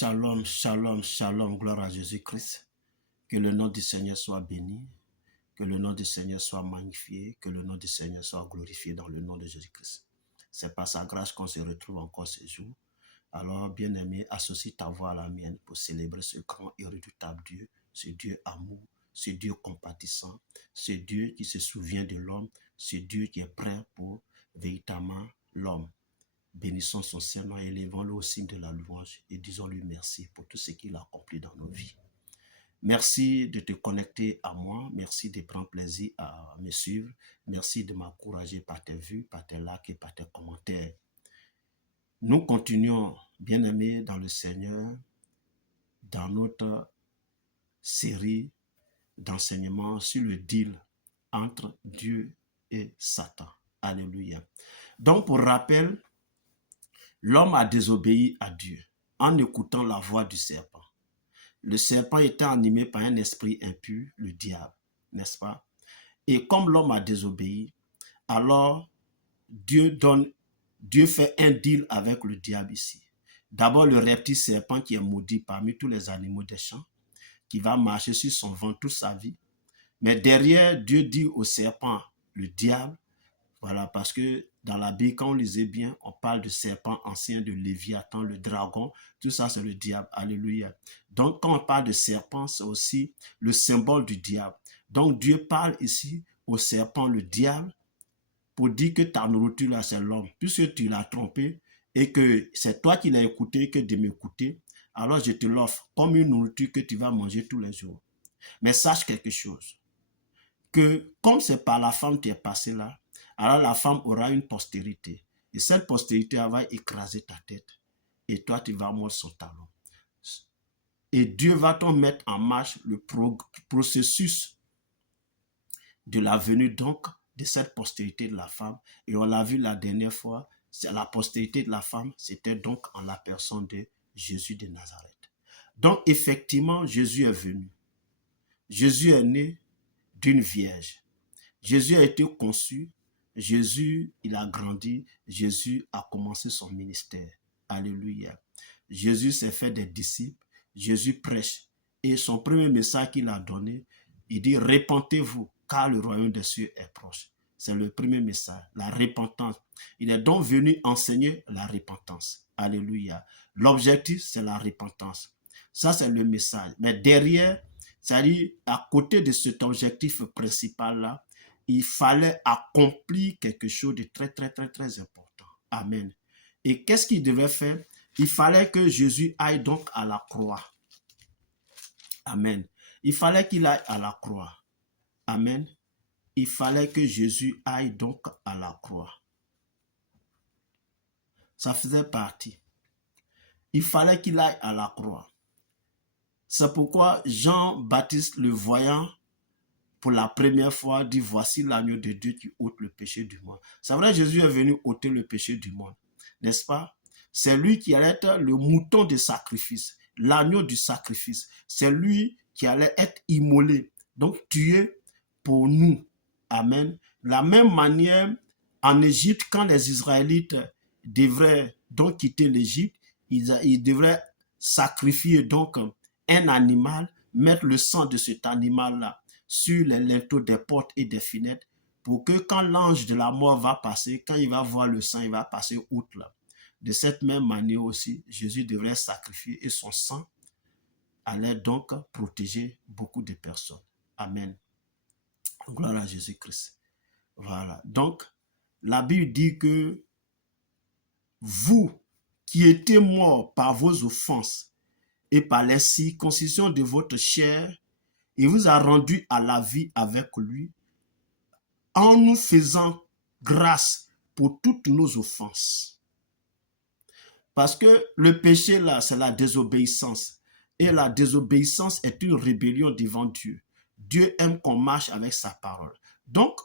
Shalom, shalom, shalom, gloire à Jésus-Christ. Que le nom du Seigneur soit béni, que le nom du Seigneur soit magnifié, que le nom du Seigneur soit glorifié dans le nom de Jésus-Christ. C'est par sa grâce qu'on se retrouve encore ce jour. Alors, bien-aimé, associe ta voix à la mienne pour célébrer ce grand et redoutable Dieu, ce Dieu amour, ce Dieu compatissant, ce Dieu qui se souvient de l'homme, ce Dieu qui est prêt pour véritablement l'homme. Bénissons son Seigneur, élevons-le au signe de la louange et disons-lui merci pour tout ce qu'il a accompli dans nos vies. Merci de te connecter à moi, merci de prendre plaisir à me suivre, merci de m'encourager par tes vues, par tes likes et par tes commentaires. Nous continuons, bien-aimés dans le Seigneur, dans notre série d'enseignements sur le deal entre Dieu et Satan. Alléluia. Donc, pour rappel, l'homme a désobéi à Dieu en écoutant la voix du serpent. Le serpent était animé par un esprit impur, le diable, n'est-ce pas? Et comme l'homme a désobéi, alors Dieu fait un deal avec le diable ici. D'abord, le reptile serpent qui est maudit parmi tous les animaux des champs, qui va marcher sur son ventre toute sa vie. Mais derrière, Dieu dit au serpent, le diable, voilà, parce que dans la Bible, quand on lisait bien, on parle de serpent ancien, de Léviathan, le dragon, tout ça c'est le diable, alléluia. Donc quand on parle de serpent, c'est aussi le symbole du diable. Donc Dieu parle ici au serpent, le diable, pour dire que ta nourriture là c'est l'homme. Puisque tu l'as trompé et que c'est toi qui l'as écouté que de m'écouter, alors je te l'offre comme une nourriture que tu vas manger tous les jours. Mais sache quelque chose, que comme c'est par la femme qui est passée là, alors la femme aura une postérité. Et cette postérité va écraser ta tête. Et toi, tu vas mordre son talon. Et Dieu va te mettre en marche le processus de la venue donc de cette postérité de la femme. Et on l'a vu la dernière fois, la postérité de la femme, c'était donc en la personne de Jésus de Nazareth. Donc effectivement, Jésus est venu. Jésus est né d'une vierge. Jésus a été conçu. Jésus, il a grandi. Jésus a commencé son ministère. Alléluia. Jésus s'est fait des disciples. Jésus prêche. Et son premier message qu'il a donné, il dit, répentez-vous, car le royaume des cieux est proche. C'est le premier message, la repentance. Il est donc venu enseigner la repentance. Alléluia. L'objectif, c'est la repentance. Ça, c'est le message. Mais derrière, c'est-à-dire, à côté de cet objectif principal-là, il fallait accomplir quelque chose de très, très, très, très important. Amen. Et qu'est-ce qu'il devait faire? Il fallait que Jésus aille donc à la croix. Amen. Il fallait qu'il aille à la croix. Amen. Il fallait que Jésus aille donc à la croix. Ça faisait partie. Il fallait qu'il aille à la croix. C'est pourquoi Jean-Baptiste, le voyant, pour la première fois, dit, voici l'agneau de Dieu qui ôte le péché du monde. C'est vrai, Jésus est venu ôter le péché du monde, n'est-ce pas? C'est lui qui allait être le mouton de sacrifice, l'agneau du sacrifice. C'est lui qui allait être immolé, donc tué pour nous. Amen. De la même manière, en Égypte, quand les Israélites devraient donc quitter l'Égypte, ils devraient sacrifier donc un animal, mettre le sang de cet animal-là sur les linteaux des portes et des fenêtres, pour que quand l'ange de la mort va passer, quand il va voir le sang, il va passer outre là. De cette même manière aussi, Jésus devrait sacrifier et son sang allait donc protéger beaucoup de personnes. Amen. Gloire à Jésus-Christ. Voilà. Donc, la Bible dit que vous qui étiez morts par vos offenses et par les circoncisions de votre chair, il vous a rendu à la vie avec lui en nous faisant grâce pour toutes nos offenses. Parce que le péché là, c'est la désobéissance. Et la désobéissance est une rébellion devant Dieu. Dieu aime qu'on marche avec sa parole. Donc,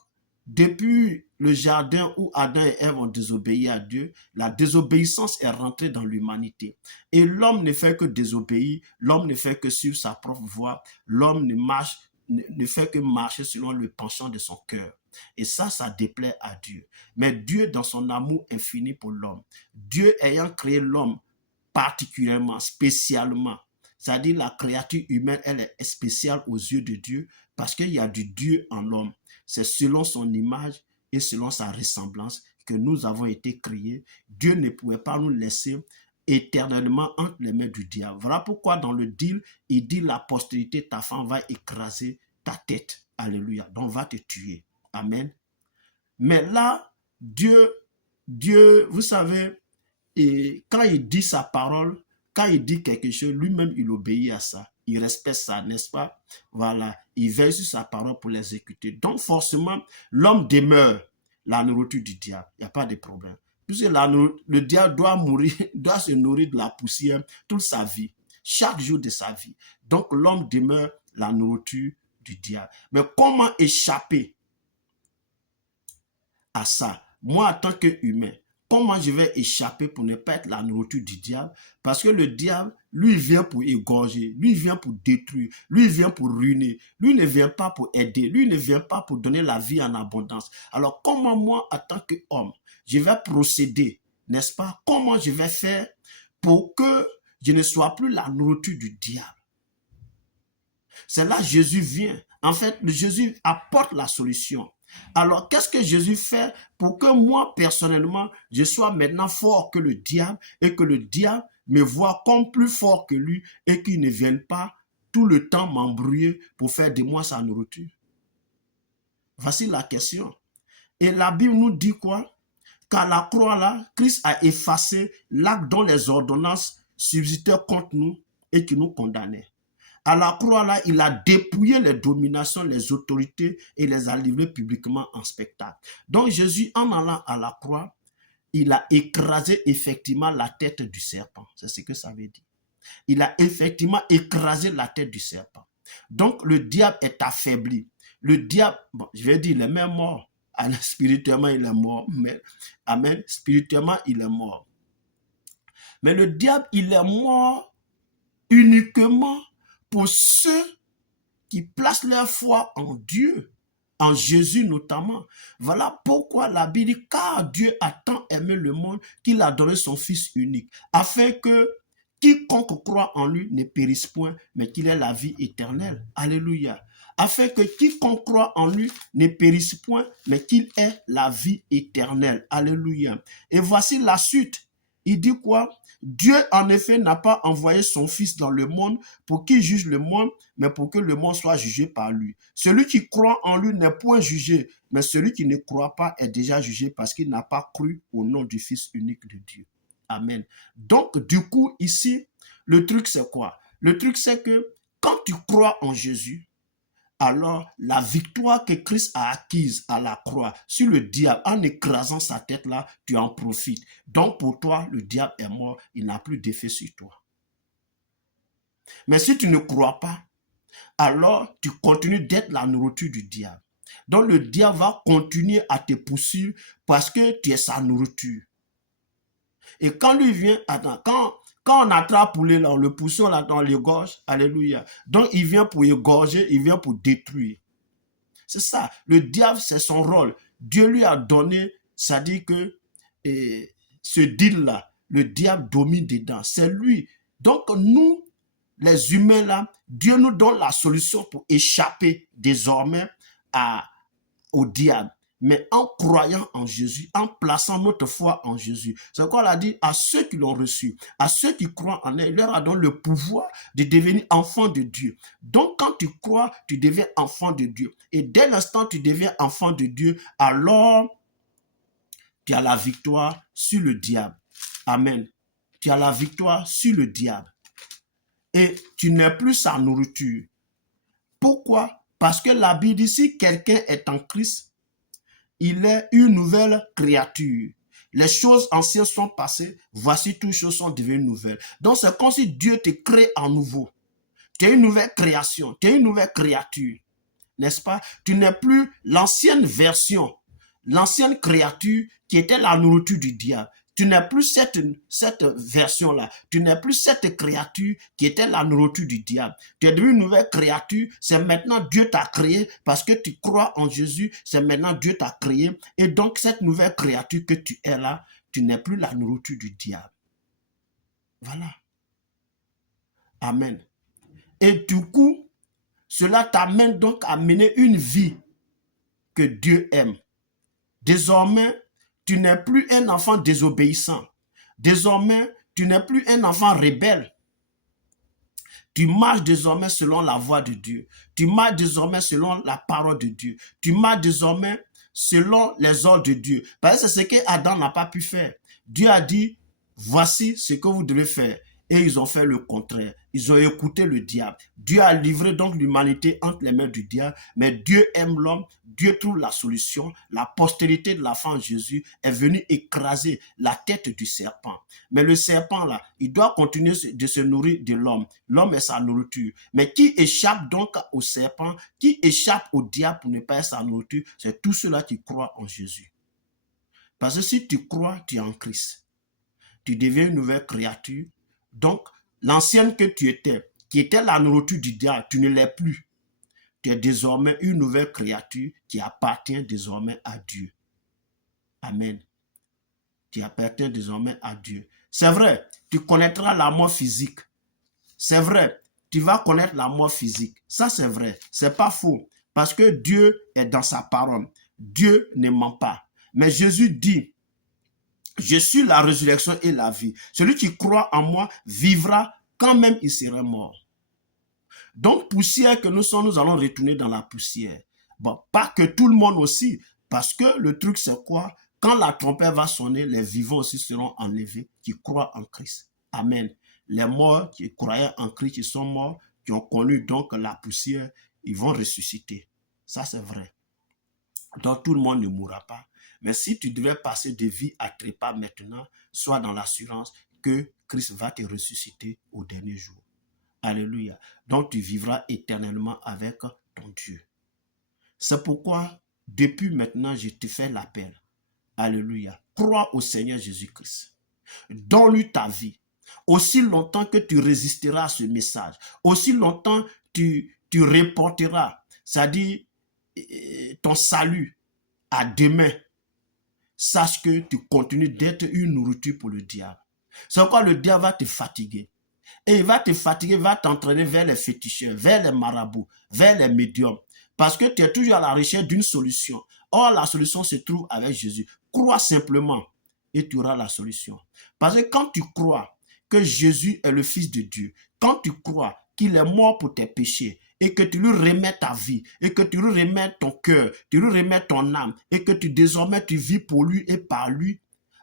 depuis le jardin où Adam et Ève ont désobéi à Dieu, la désobéissance est rentrée dans l'humanité. Et l'homme ne fait que désobéir, l'homme ne fait que suivre sa propre voie, l'homme ne fait que marcher selon le penchant de son cœur. Et ça déplaît à Dieu. Mais Dieu, dans son amour infini pour l'homme, Dieu ayant créé l'homme particulièrement, spécialement. C'est-à-dire la créature humaine, elle est spéciale aux yeux de Dieu parce qu'il y a du Dieu en l'homme. C'est selon son image et selon sa ressemblance que nous avons été créés. Dieu ne pouvait pas nous laisser éternellement entre les mains du diable. Voilà pourquoi dans le deal, il dit la postérité, ta femme va écraser ta tête. Alléluia. Donc va te tuer. Amen. Mais là, Dieu, vous savez, et quand il dit sa parole, quand il dit quelque chose, lui-même, il obéit à ça. Il respecte ça, n'est-ce pas? Voilà. Il veille sur sa parole pour l'exécuter. Donc, forcément, l'homme demeure la nourriture du diable. Il n'y a pas de problème. Puisque le diable doit mourir, doit se nourrir de la poussière toute sa vie, chaque jour de sa vie. Donc, l'homme demeure la nourriture du diable. Mais comment échapper à ça? Moi, en tant qu'humain, comment je vais échapper pour ne pas être la nourriture du diable? Parce que le diable, lui, vient pour égorger, lui, vient pour détruire, lui, vient pour ruiner, lui ne vient pas pour aider, lui ne vient pas pour donner la vie en abondance. Alors, comment moi, en tant qu'homme, je vais procéder, n'est-ce pas? Comment je vais faire pour que je ne sois plus la nourriture du diable? C'est là que Jésus vient. En fait, Jésus apporte la solution. Alors, qu'est-ce que Jésus fait pour que moi, personnellement, je sois maintenant fort que le diable et que le diable me voit comme plus fort que lui et qu'il ne vienne pas tout le temps m'embrouiller pour faire de moi sa nourriture? Voici la question. Et la Bible nous dit quoi? Qu'à la croix là, Christ a effacé l'acte dont les ordonnances subsistaient contre nous et qui nous condamnaient. À la croix, là, il a dépouillé les dominations, les autorités et les a livrées publiquement en spectacle. Donc Jésus, en allant à la croix, il a écrasé effectivement la tête du serpent. C'est ce que ça veut dire. Il a effectivement écrasé la tête du serpent. Donc le diable est affaibli. Le diable, bon, je vais dire, il est même mort. Spirituellement, il est mort. Mais, amen, spirituellement, il est mort. Mais le diable, il est mort uniquement pour ceux qui placent leur foi en Dieu, en Jésus notamment. Voilà pourquoi la Bible dit, car Dieu a tant aimé le monde qu'il a donné son Fils unique, afin que quiconque croit en lui ne périsse point, mais qu'il ait la vie éternelle. Alléluia. Afin que quiconque croit en lui ne périsse point, mais qu'il ait la vie éternelle. Alléluia. Et voici la suite. Il dit quoi? Dieu, en effet, n'a pas envoyé son Fils dans le monde pour qu'il juge le monde, mais pour que le monde soit jugé par lui. Celui qui croit en lui n'est point jugé, mais celui qui ne croit pas est déjà jugé parce qu'il n'a pas cru au nom du Fils unique de Dieu. Amen. Donc, du coup, ici, le truc, c'est quoi? Le truc, c'est que quand tu crois en Jésus, alors la victoire que Christ a acquise à la croix sur le diable en écrasant sa tête là, tu en profites. Donc pour toi, le diable est mort, il n'a plus d'effet sur toi. Mais si tu ne crois pas, alors tu continues d'être la nourriture du diable. Donc le diable va continuer à te poursuivre parce que tu es sa nourriture. Et quand lui vient, attends, quand on attrape poulet là, on le pousse là dans les gorges, alléluia. Donc il vient pour égorger, il vient pour détruire. C'est ça. Le diable, c'est son rôle. Dieu lui a donné, ça dit que ce deal-là, le diable domine dedans. C'est lui. Donc nous, les humains là, Dieu nous donne la solution pour échapper désormais au diable. Mais en croyant en Jésus, en plaçant notre foi en Jésus. C'est quoi il a dit à ceux qui l'ont reçu, à ceux qui croient en elle, il leur a donné le pouvoir de devenir enfants de Dieu. Donc quand tu crois, tu deviens enfant de Dieu. Et dès l'instant tu deviens enfant de Dieu, alors tu as la victoire sur le diable. Amen. Tu as la victoire sur le diable. Et tu n'es plus sa nourriture. Pourquoi? Parce que la Bible dit, si quelqu'un est en Christ, il est une nouvelle créature. Les choses anciennes sont passées, voici toutes choses sont devenues nouvelles. Donc c'est comme si Dieu te crée à nouveau. Tu es une nouvelle création, tu es une nouvelle créature. N'est-ce pas? Tu n'es plus l'ancienne version, l'ancienne créature qui était la nourriture du diable. Tu n'es plus cette version-là. Tu n'es plus cette créature qui était la nourriture du diable. Tu es devenu une nouvelle créature. C'est maintenant Dieu t'a créé parce que tu crois en Jésus. C'est maintenant Dieu t'a créé. Et donc, cette nouvelle créature que tu es là, tu n'es plus la nourriture du diable. Voilà. Amen. Et du coup, cela t'amène donc à mener une vie que Dieu aime. Désormais, tu n'es plus un enfant désobéissant. Désormais, tu n'es plus un enfant rebelle. Tu marches désormais selon la voie de Dieu. Tu marches désormais selon la parole de Dieu. Tu marches désormais selon les ordres de Dieu. Parce que c'est ce qu'Adam n'a pas pu faire. Dieu a dit, voici ce que vous devez faire. Et ils ont fait le contraire. Ils ont écouté le diable. Dieu a livré donc l'humanité entre les mains du diable. Mais Dieu aime l'homme. Dieu trouve la solution. La postérité de l'enfant Jésus est venue écraser la tête du serpent. Mais le serpent, là, il doit continuer de se nourrir de l'homme. L'homme est sa nourriture. Mais qui échappe donc au serpent, qui échappe au diable pour ne pas être sa nourriture, c'est tous ceux-là qui croient en Jésus. Parce que si tu crois, tu es en Christ. Tu deviens une nouvelle créature. Donc, l'ancienne que tu étais, qui était la nourriture du diable, tu ne l'es plus. Tu es désormais une nouvelle créature qui appartient désormais à Dieu. Amen. Tu appartiens désormais à Dieu. C'est vrai, tu connaîtras la mort physique. C'est vrai, tu vas connaître la mort physique. Ça, c'est vrai. C'est pas faux. Parce que Dieu est dans sa parole. Dieu ne ment pas. Mais Jésus dit, je suis la résurrection et la vie. Celui qui croit en moi vivra quand même il serait mort. Donc, poussière que nous sommes, nous allons retourner dans la poussière. Bon, pas que tout le monde aussi. Parce que le truc, c'est quoi? Quand la trompette va sonner, les vivants aussi seront enlevés qui croient en Christ. Amen. Les morts qui croyaient en Christ, qui sont morts, qui ont connu donc la poussière, ils vont ressusciter. Ça, c'est vrai. Donc, tout le monde ne mourra pas. Mais si tu devais passer de vie à trépas maintenant, sois dans l'assurance que Christ va te ressusciter au dernier jour. Alléluia. Donc, tu vivras éternellement avec ton Dieu. C'est pourquoi, depuis maintenant, je te fais l'appel. Alléluia. Crois au Seigneur Jésus-Christ. Donne-lui ta vie. Aussi longtemps que tu résisteras à ce message, aussi longtemps tu reporteras, c'est-à-dire ton salut à demain, sache que tu continues d'être une nourriture pour le diable. C'est pourquoi le diable va te fatiguer. Et il va te fatiguer, va t'entraîner vers les féticheurs, vers les marabouts, vers les médiums. Parce que tu es toujours à la recherche d'une solution. Or, la solution se trouve avec Jésus. Crois simplement et tu auras la solution. Parce que quand tu crois que Jésus est le Fils de Dieu, quand tu crois qu'il est mort pour tes péchés, et que tu lui remets ta vie, et que tu lui remets ton cœur, tu lui remets ton âme, et que désormais tu vis pour lui et par lui,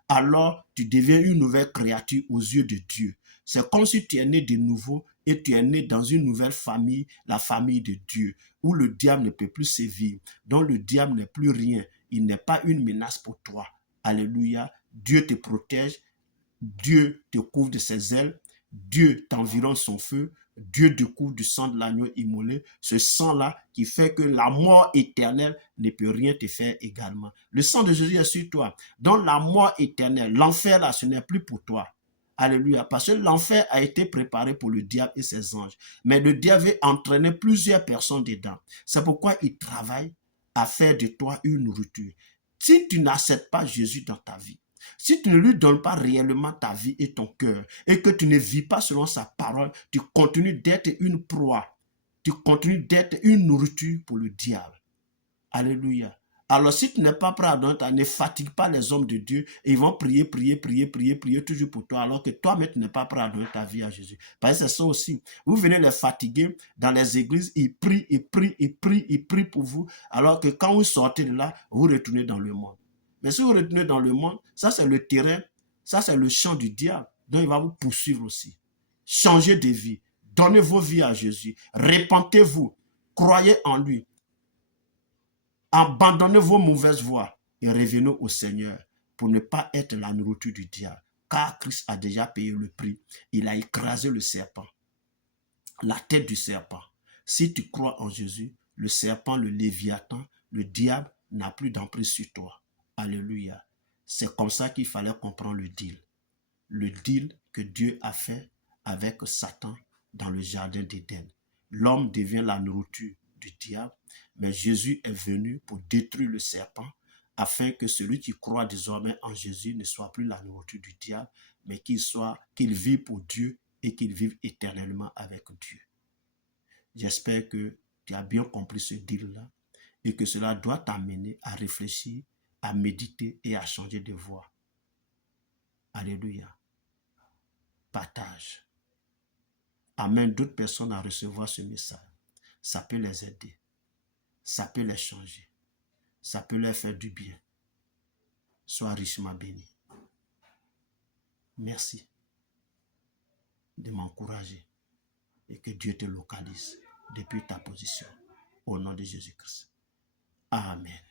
alors tu deviens une nouvelle créature aux yeux de Dieu. C'est comme si tu es né de nouveau et tu es né dans une nouvelle famille, la famille de Dieu, où le diable ne peut plus sévir, dont le diable n'est plus rien. Il n'est pas une menace pour toi. Alléluia. Dieu te protège, Dieu te couvre de ses ailes, Dieu t'environne son feu, Dieu te couvre du sang de l'agneau immolé, ce sang-là qui fait que la mort éternelle ne peut rien te faire également. Le sang de Jésus est sur toi. Donc la mort éternelle, l'enfer là, ce n'est plus pour toi. Alléluia. Parce que l'enfer a été préparé pour le diable et ses anges. Mais le diable veut entraîner plusieurs personnes dedans. C'est pourquoi il travaille à faire de toi une nourriture. Si tu n'acceptes pas Jésus dans ta vie, si tu ne lui donnes pas réellement ta vie et ton cœur, et que tu ne vis pas selon sa parole, tu continues d'être une proie. Tu continues d'être une nourriture pour le diable. Alléluia. Alors si tu n'es pas prêt à donner ta vie, ne fatigue pas les hommes de Dieu et ils vont prier toujours pour toi alors que toi-même tu n'es pas prêt à donner ta vie à Jésus. Parce que c'est ça aussi. Vous venez les fatiguer dans les églises, ils prient pour vous alors que quand vous sortez de là, vous retournez dans le monde. Mais si vous retournez dans le monde, ça c'est le terrain, ça c'est le champ du diable. Donc il va vous poursuivre aussi. Changez de vie. Donnez vos vies à Jésus. Répentez-vous. Croyez en lui. Abandonnez vos mauvaises voies et revenez au Seigneur pour ne pas être la nourriture du diable. Car Christ a déjà payé le prix. Il a écrasé le serpent, la tête du serpent. Si tu crois en Jésus, le serpent, le léviathan, le diable n'a plus d'emprise sur toi. Alléluia. C'est comme ça qu'il fallait comprendre le deal. Le deal que Dieu a fait avec Satan dans le jardin d'Éden. L'homme devient la nourriture du diable, mais Jésus est venu pour détruire le serpent afin que celui qui croit désormais en Jésus ne soit plus la nourriture du diable, mais qu'ils vivent pour Dieu et qu'ils vivent éternellement avec Dieu. J'espère que tu as bien compris ce deal-là et que cela doit t'amener à réfléchir, à méditer et à changer de voie. Alléluia. Partage. Amène d'autres personnes à recevoir ce message. Ça peut les aider. Ça peut les changer. Ça peut leur faire du bien. Sois richement béni. Merci de m'encourager et que Dieu te localise depuis ta position. Au nom de Jésus-Christ. Amen.